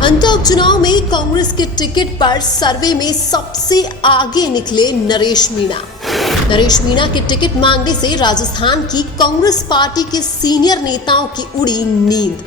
अंतर उपचुनाव में कांग्रेस के टिकट पर सर्वे में सबसे आगे निकले नरेश मीणा। नरेश मीणा के टिकट मांगने से राजस्थान की कांग्रेस पार्टी के सीनियर नेताओं की उड़ी नींद।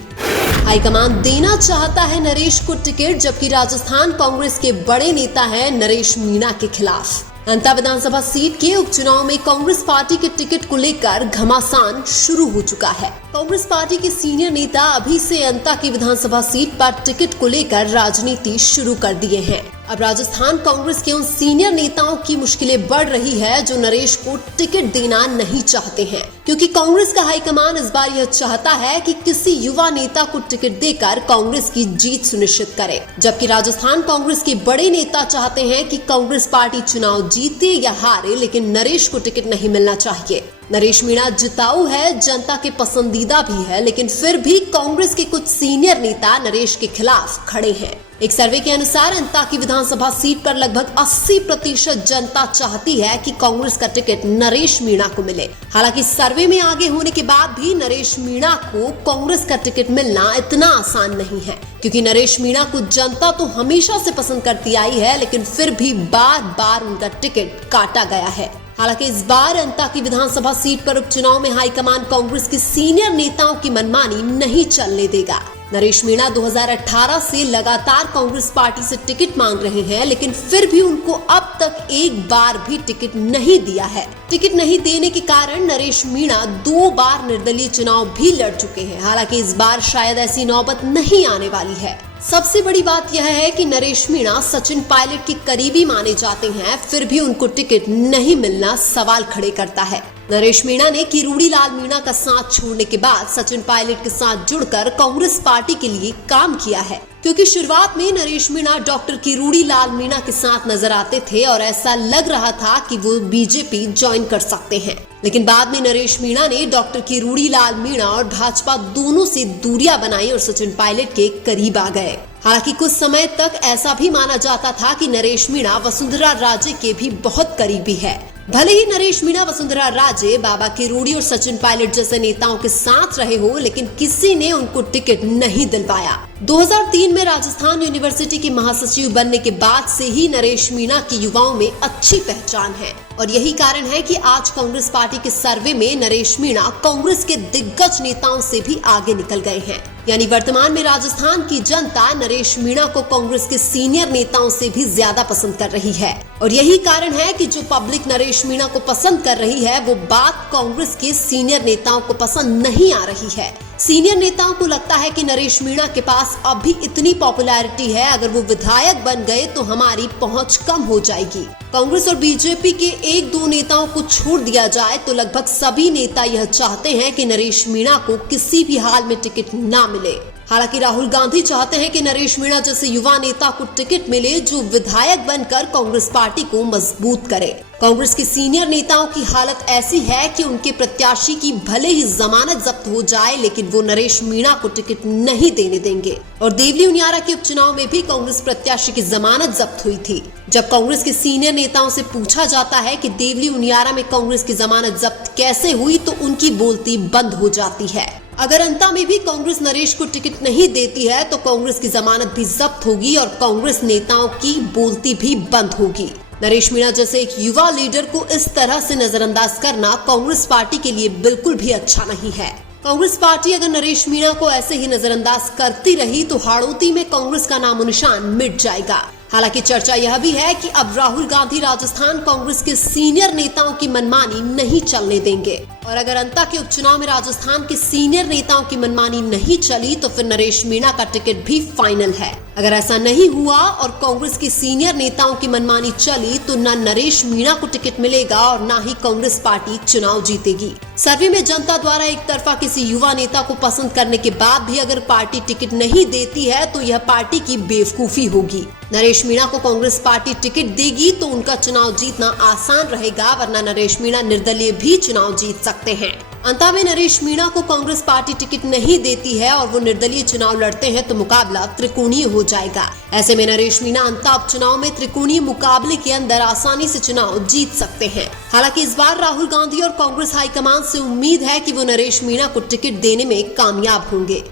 हाईकमान देना चाहता है नरेश को टिकट, जबकि राजस्थान कांग्रेस के बड़े नेता हैं नरेश मीणा के खिलाफ। अंता विधानसभा सीट के उपचुनाव में कांग्रेस पार्टी के टिकट को लेकर घमासान शुरू हो चुका है। कांग्रेस पार्टी के सीनियर नेता अभी से अंता की विधानसभा सीट पर टिकट को लेकर राजनीति शुरू कर दिए हैं। अब राजस्थान कांग्रेस के उन सीनियर नेताओं की मुश्किलें बढ़ रही है जो नरेश को टिकट देना नहीं चाहते हैं, क्योंकि कांग्रेस का हाईकमान इस बार यह चाहता है कि किसी युवा नेता को टिकट देकर कांग्रेस की जीत सुनिश्चित करे, जबकि राजस्थान कांग्रेस के बड़े नेता चाहते हैं कि कांग्रेस पार्टी चुनाव जीते या हारे, लेकिन नरेश को टिकट नहीं मिलना चाहिए। नरेश मीणा जिताऊ है, जनता के पसंदीदा भी है, लेकिन फिर भी कांग्रेस के कुछ सीनियर नेता नरेश के खिलाफ खड़े हैं। एक सर्वे के अनुसार अंता की विधानसभा सीट पर लगभग 80% जनता चाहती है कि कांग्रेस का टिकट नरेश मीणा को मिले। हालांकि सर्वे में आगे होने के बाद भी नरेश मीणा को कांग्रेस का टिकट मिलना इतना आसान नहीं है, क्योंकि नरेश मीणा को जनता तो हमेशा से पसंद करती आई है, लेकिन फिर भी बार बार उनका टिकट काटा गया है। हालांकि इस बार अंता की विधानसभा सीट पर उपचुनाव में हाईकमान कांग्रेस के सीनियर नेताओं की मनमानी नहीं चलने देगा। नरेश मीणा 2018 से लगातार कांग्रेस पार्टी से टिकट मांग रहे हैं, लेकिन फिर भी उनको अब तक एक बार भी टिकट नहीं दिया है। टिकट नहीं देने के कारण नरेश मीणा 2 बार निर्दलीय चुनाव भी लड़ चुके हैं। हालांकि इस बार शायद ऐसी नौबत नहीं आने वाली है। सबसे बड़ी बात यह है कि नरेश मीणा सचिन पायलट के करीबी माने जाते हैं, फिर भी उनको टिकट नहीं मिलना सवाल खड़े करता है। नरेश मीणा ने किरोड़ी लाल मीणा का साथ छोड़ने के बाद सचिन पायलट के साथ जुड़कर कांग्रेस पार्टी के लिए काम किया है, क्योंकि शुरुआत में नरेश मीणा डॉक्टर किरोड़ी लाल मीणा के साथ नजर आते थे और ऐसा लग रहा था कि वो बीजेपी ज्वाइन कर सकते हैं। लेकिन बाद में नरेश मीणा ने डॉक्टर किरोड़ी लाल मीणा और भाजपा दोनों से दूरियां बनाई और सचिन पायलट के करीब आ गए। हालांकि कुछ समय तक ऐसा भी माना जाता था कि नरेश मीणा वसुंधरा राजे के भी बहुत करीबी है। भले ही नरेश मीणा वसुंधरा राजे, बाबा किरोड़ी और सचिन पायलट जैसे नेताओं के साथ रहे हो, लेकिन किसी ने उनको टिकट नहीं दिलवाया। 2003 में राजस्थान यूनिवर्सिटी के महासचिव बनने के बाद से ही नरेश मीणा की युवाओं में अच्छी पहचान है, और यही कारण है कि आज कांग्रेस पार्टी के सर्वे में नरेश मीणा कांग्रेस के दिग्गज नेताओं से भी आगे निकल गए हैं। यानी वर्तमान में राजस्थान की जनता नरेश मीणा को कांग्रेस के सीनियर नेताओं से भी ज्यादा पसंद कर रही है, और यही कारण है कि जो पब्लिक नरेश मीणा को पसंद कर रही है, वो बात कांग्रेस के सीनियर नेताओं को पसंद नहीं आ रही है। सीनियर नेताओं को लगता है कि नरेश मीणा के पास अभी इतनी पॉपुलैरिटी है, अगर वो विधायक बन गए तो हमारी पहुंच कम हो जाएगी। कांग्रेस और बीजेपी के 1-2 नेताओं को छोड़ दिया जाए तो लगभग सभी नेता यह चाहते हैं कि नरेश मीणा को किसी भी हाल में टिकट ना मिले। हालांकि राहुल गांधी चाहते हैं कि नरेश मीणा जैसे युवा नेता को टिकट मिले जो विधायक बनकर कांग्रेस पार्टी को मजबूत करे। कांग्रेस के सीनियर नेताओं की हालत ऐसी है कि उनके प्रत्याशी की भले ही जमानत जब्त हो जाए, लेकिन वो नरेश मीणा को टिकट नहीं देने देंगे। और देवली उनियारा के उपचुनाव में भी कांग्रेस प्रत्याशी की जमानत जब्त हुई थी। जब कांग्रेस के सीनियर नेताओं से पूछा जाता है कि देवली उनियारा में कांग्रेस की जमानत जब्त कैसे हुई, तो उनकी बोलती बंद हो जाती है। अगर अंता में भी कांग्रेस नरेश को टिकट नहीं देती है तो कांग्रेस की जमानत भी जब्त होगी और कांग्रेस नेताओं की बोलती भी बंद होगी। नरेश मीणा जैसे एक युवा लीडर को इस तरह से नजरअंदाज करना कांग्रेस पार्टी के लिए बिल्कुल भी अच्छा नहीं है। कांग्रेस पार्टी अगर नरेश मीणा को ऐसे ही नजरअंदाज करती रही तो हाड़ौती में कांग्रेस का नामो निशान मिट जाएगा। हालांकि चर्चा यह भी है कि अब राहुल गांधी राजस्थान कांग्रेस के सीनियर नेताओं की मनमानी नहीं चलने देंगे, और अगर अंता के उपचुनाव में राजस्थान के सीनियर नेताओं की मनमानी नहीं चली तो फिर नरेश मीणा का टिकट भी फाइनल है। अगर ऐसा नहीं हुआ और कांग्रेस के सीनियर नेताओं की मनमानी चली तो न नरेश मीणा को टिकट मिलेगा और न ही कांग्रेस पार्टी चुनाव जीतेगी। सर्वे में जनता द्वारा एक तरफा किसी युवा नेता को पसंद करने के बाद भी अगर पार्टी टिकट नहीं देती है तो यह पार्टी की बेवकूफी होगी। नरेश मीणा को कांग्रेस पार्टी टिकट देगी तो उनका चुनाव जीतना आसान रहेगा, वरना नरेश मीणा निर्दलीय भी चुनाव जीत सकते हैं। अंता में नरेश मीणा को कांग्रेस पार्टी टिकट नहीं देती है और वो निर्दलीय चुनाव लड़ते हैं तो मुकाबला त्रिकोणीय हो जाएगा। ऐसे में नरेश मीणा अंता उपचुनाव में त्रिकोणीय मुकाबले के अंदर आसानी से चुनाव जीत सकते हैं। हालांकि इस बार राहुल गांधी और कांग्रेस हाईकमान से उम्मीद है कि वो नरेश मीणा को टिकट देने में कामयाब होंगे।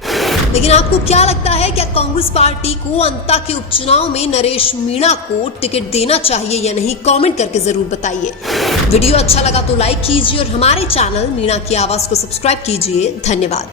लेकिन आपको क्या लगता है, क्या कांग्रेस पार्टी को अंता के उपचुनाव में नरेश मीणा को टिकट देना चाहिए या नहीं? कमेंट करके जरूर बताइए। वीडियो अच्छा लगा तो लाइक कीजिए और हमारे चैनल मीणा की आवाज को सब्सक्राइब कीजिए। धन्यवाद।